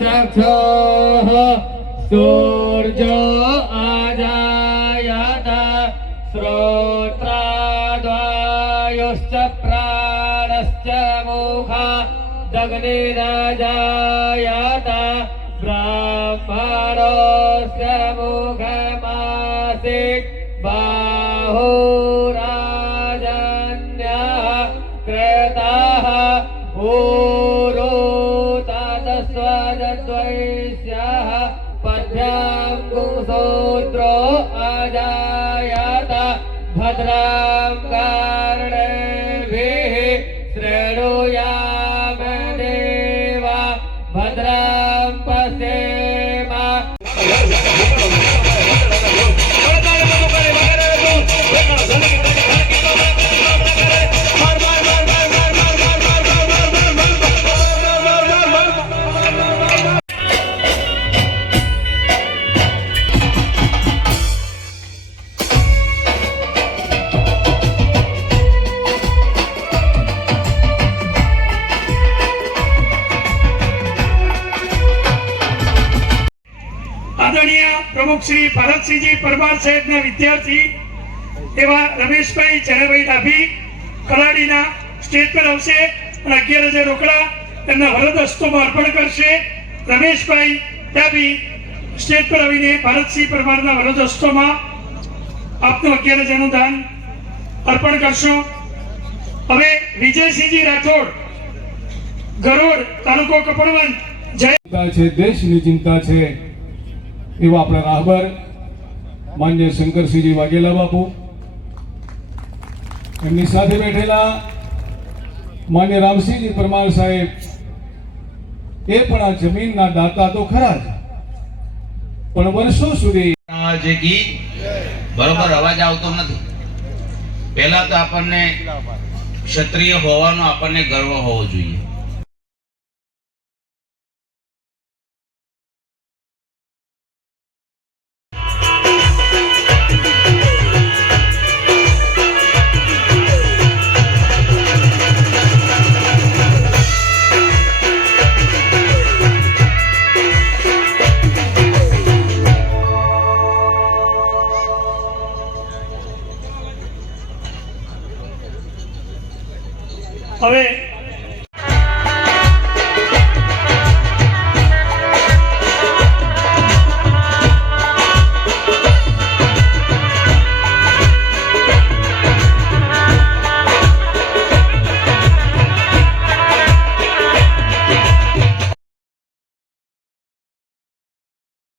चक्षुः सूर्यो आजायत श्रोत्राद्वायुश्च प्राणश्च मुखा दग्निराजायत ब्रह्मणोऽस्य मुखमासीत् बाहुराजन्यः कृतः ऊरुतस्वजद्वैष्यः पद्भ्याङ्गुसूत्रो अजायत भद्रां कर्णेभिः शृणुयाम देवा भद्रां पश्येम। आदरणीय प्रमुख श्री भरतसिंहजी परमार साहेब विद्यार्थी एवं रमेशभाई जयभाई डाभी खलाड़ीना स्टेज पर आवशे અને 11,000 રોકડા તેમના વરદ હસ્તોમાં અર્પણ કરશે। રમેશભાઈ डाभी સ્ટેજ પર આવીને ભરતસિંહ પરમારના વરદ હસ્તોમાં આપનું 11,000 નું દાન અર્પણ કરશો। હવે વિજયસિંહજી રાઠોડ ગરોડ તાલુકો કપડવંત જય છે દેશની ચિંતા છે એવા આપણા રાહબર માન્ય શંકરસિંહજી વાઘેલા બાપુ, એમની સાથે બેઠેલા માન્ય રામસિંહજી પરમાર સાહેબ, એ પણ આ જમીનના દાતા તો ખરા જ, પણ વર્ષો સુધી જે ગીત બરોબર અવાજ આવતો નથી। પહેલા તો આપણને ક્ષત્રિય હોવાનો આપણને ગર્વ હોવો જોઈએ। હવે